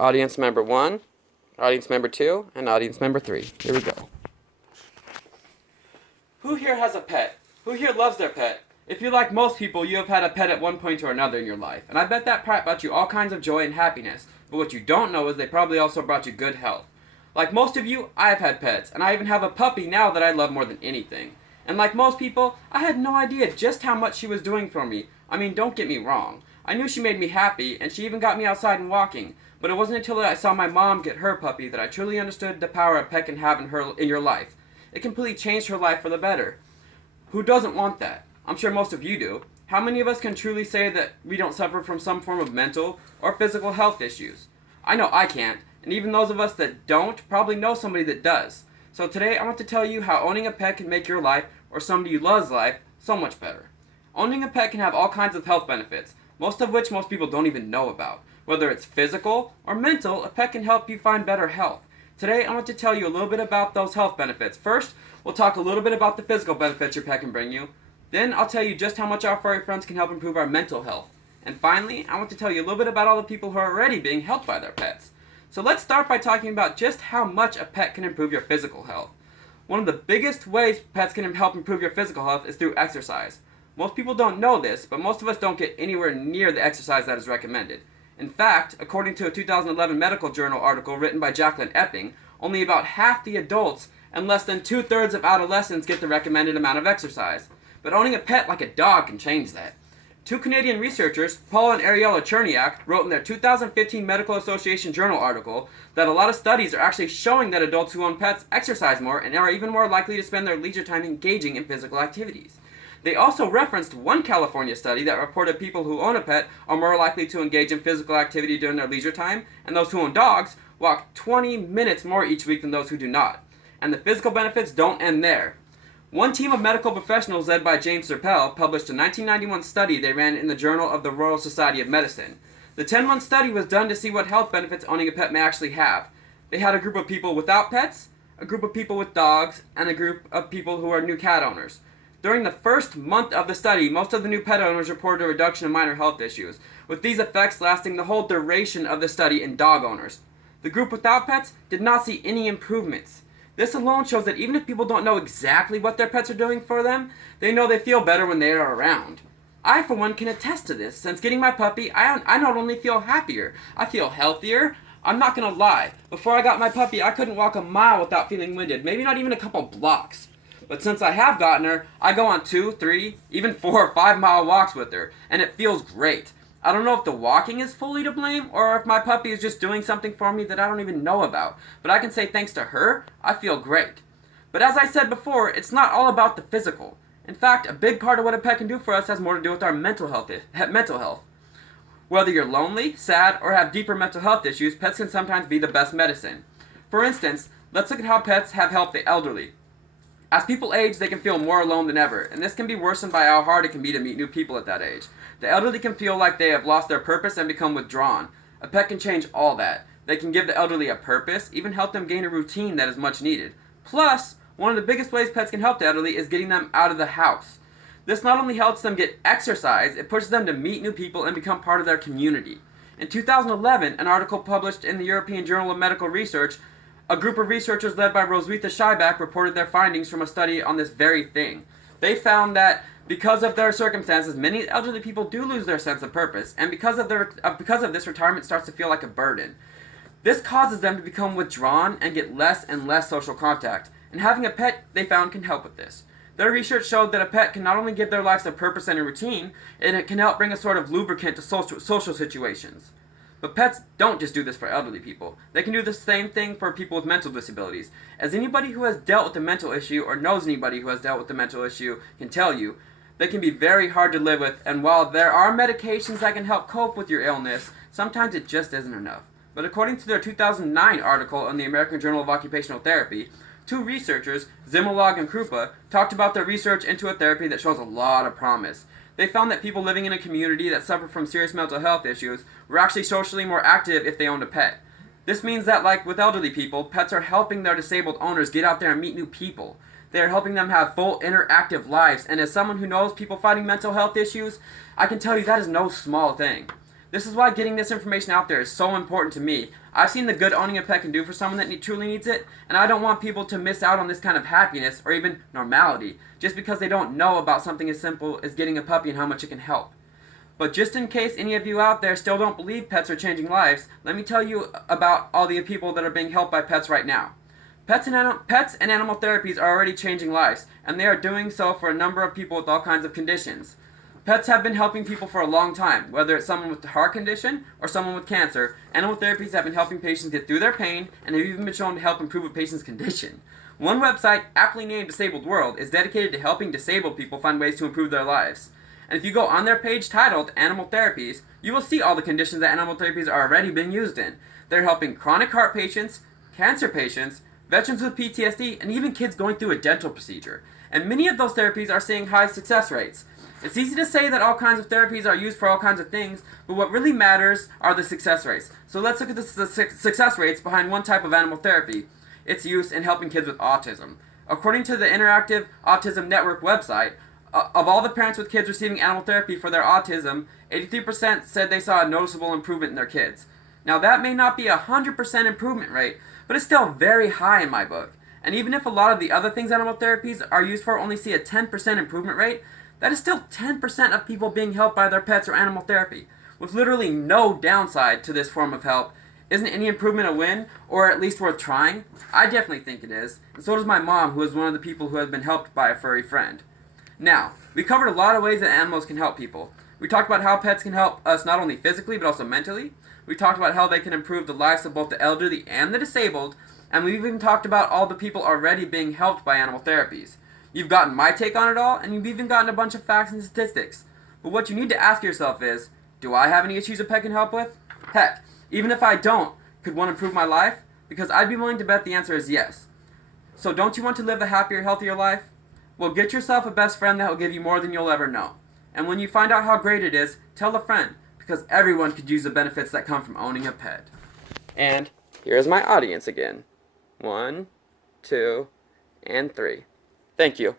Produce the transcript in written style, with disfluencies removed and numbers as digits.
Audience member 1, audience member 2, and audience member 3. Here we go. Who here has a pet? Who here loves their pet? If you're like most people, you have had a pet at one point or another in your life, and I bet that pet brought you all kinds of joy and happiness, but what you don't know is they probably also brought you good health. Like most of you, I have had pets, and I even have a puppy now that I love more than anything. And like most people, I had no idea just how much she was doing for me. I mean, don't get me wrong. I knew she made me happy, and she even got me outside and walking, but it wasn't until I saw my mom get her puppy that I truly understood the power a pet can have in your life. It completely changed her life for the better. Who doesn't want that? I'm sure most of you do. How many of us can truly say that we don't suffer from some form of mental or physical health issues? I know I can't, and even those of us that don't probably know somebody that does. So today I want to tell you how owning a pet can make your life, or somebody you love's life, so much better. Owning a pet can have all kinds of health benefits, most of which most people don't even know about. Whether it's physical or mental, a pet can help you find better health. Today I want to tell you a little bit about those health benefits. First, we'll talk a little bit about the physical benefits your pet can bring you. Then I'll tell you just how much our furry friends can help improve our mental health. And finally, I want to tell you a little bit about all the people who are already being helped by their pets. So let's start by talking about just how much a pet can improve your physical health. One of the biggest ways pets can help improve your physical health is through exercise. Most people don't know this, but most of us don't get anywhere near the exercise that is recommended. In fact, according to a 2011 medical journal article written by Jacqueline Epping, only about half the adults and less than 2/3 of adolescents get the recommended amount of exercise. But owning a pet like a dog can change that. Two Canadian researchers, Paul and Ariella Cherniak, wrote in their 2015 Medical Association Journal article that a lot of studies are actually showing that adults who own pets exercise more and are even more likely to spend their leisure time engaging in physical activities. They also referenced one California study that reported people who own a pet are more likely to engage in physical activity during their leisure time, and those who own dogs walk 20 minutes more each week than those who do not. And the physical benefits don't end there. One team of medical professionals led by James Serpell published a 1991 study they ran in the Journal of the Royal Society of Medicine. The 10-month study was done to see what health benefits owning a pet may actually have. They had a group of people without pets, a group of people with dogs, and a group of people who are new cat owners. During the first month of the study, most of the new pet owners reported a reduction in minor health issues, with these effects lasting the whole duration of the study in dog owners. The group without pets did not see any improvements. This alone shows that even if people don't know exactly what their pets are doing for them, they know they feel better when they are around. I, for one, can attest to this. Since getting my puppy, I not only feel happier, I feel healthier. I'm not gonna lie. Before I got my puppy, I couldn't walk a mile without feeling winded, maybe not even a couple blocks. But since I have gotten her, I go on 2, 3, even 4 or 5 mile walks with her, and it feels great. I don't know if the walking is fully to blame, or if my puppy is just doing something for me that I don't even know about, but I can say thanks to her, I feel great. But as I said before, it's not all about the physical. In fact, a big part of what a pet can do for us has more to do with our mental health. Whether you're lonely, sad, or have deeper mental health issues, pets can sometimes be the best medicine. For instance, let's look at how pets have helped the elderly. As people age, they can feel more alone than ever, and this can be worsened by how hard it can be to meet new people at that age. The elderly can feel like they have lost their purpose and become withdrawn. A pet can change all that. They can give the elderly a purpose, even help them gain a routine that is much needed. Plus, one of the biggest ways pets can help the elderly is getting them out of the house. This not only helps them get exercise, it pushes them to meet new people and become part of their community. In 2011, an article published in the European Journal of Medical Research, a group of researchers led by Roswitha Scheibach reported their findings from a study on this very thing. They found that because of their circumstances, many elderly people do lose their sense of purpose, and because of this, retirement starts to feel like a burden. This causes them to become withdrawn and get less and less social contact, and having a pet, they found, can help with this. Their research showed that a pet can not only give their lives a purpose and a routine, and it can help bring a sort of lubricant to social situations. But pets don't just do this for elderly people. They can do the same thing for people with mental disabilities. As anybody who has dealt with a mental issue or knows anybody who has dealt with a mental issue can tell you, they can be very hard to live with, and while there are medications that can help cope with your illness, sometimes it just isn't enough. But according to their 2009 article in the American Journal of Occupational Therapy, two researchers, Zimmelog and Krupa, talked about their research into a therapy that shows a lot of promise. They found that people living in a community that suffered from serious mental health issues were actually socially more active if they owned a pet. This means that, like with elderly people, pets are helping their disabled owners get out there and meet new people. They are helping them have full interactive lives, and as someone who knows people fighting mental health issues, I can tell you that is no small thing. This is why getting this information out there is so important to me. I've seen the good owning a pet can do for someone that truly needs it, and I don't want people to miss out on this kind of happiness or even normality just because they don't know about something as simple as getting a puppy and how much it can help. But just in case any of you out there still don't believe pets are changing lives, let me tell you about all the people that are being helped by pets right now. Pets and animal therapies are already changing lives, and they are doing so for a number of people with all kinds of conditions. Pets have been helping people for a long time, whether it's someone with a heart condition or someone with cancer. Animal therapies have been helping patients get through their pain, and have even been shown to help improve a patient's condition. One website, aptly named Disabled World, is dedicated to helping disabled people find ways to improve their lives. And if you go on their page titled Animal Therapies, you will see all the conditions that animal therapies are already being used in. They're helping chronic heart patients, cancer patients, veterans with PTSD, and even kids going through a dental procedure. And many of those therapies are seeing high success rates. It's easy to say that all kinds of therapies are used for all kinds of things, but what really matters are the success rates. So let's look at the success rates behind one type of animal therapy, its use in helping kids with autism. According to the Interactive Autism Network website, of all the parents with kids receiving animal therapy for their autism, 83% said they saw a noticeable improvement in their kids. Now that may not be a 100% improvement rate, but it's still very high in my book. And even if a lot of the other things animal therapies are used for only see a 10% improvement rate, that is still 10% of people being helped by their pets or animal therapy. With literally no downside to this form of help, isn't any improvement a win, or at least worth trying? I definitely think it is, and so does my mom, who is one of the people who has been helped by a furry friend. Now, we covered a lot of ways that animals can help people. We talked about how pets can help us not only physically, but also mentally. We talked about how they can improve the lives of both the elderly and the disabled, and we've even talked about all the people already being helped by animal therapies. You've gotten my take on it all, and you've even gotten a bunch of facts and statistics. But what you need to ask yourself is, do I have any issues a pet can help with? Heck, even if I don't, could one improve my life? Because I'd be willing to bet the answer is yes. So don't you want to live a happier, healthier life? Well, get yourself a best friend that will give you more than you'll ever know. And when you find out how great it is, tell a friend, because everyone could use the benefits that come from owning a pet. And here's my audience again. 1, 2, and 3. Thank you.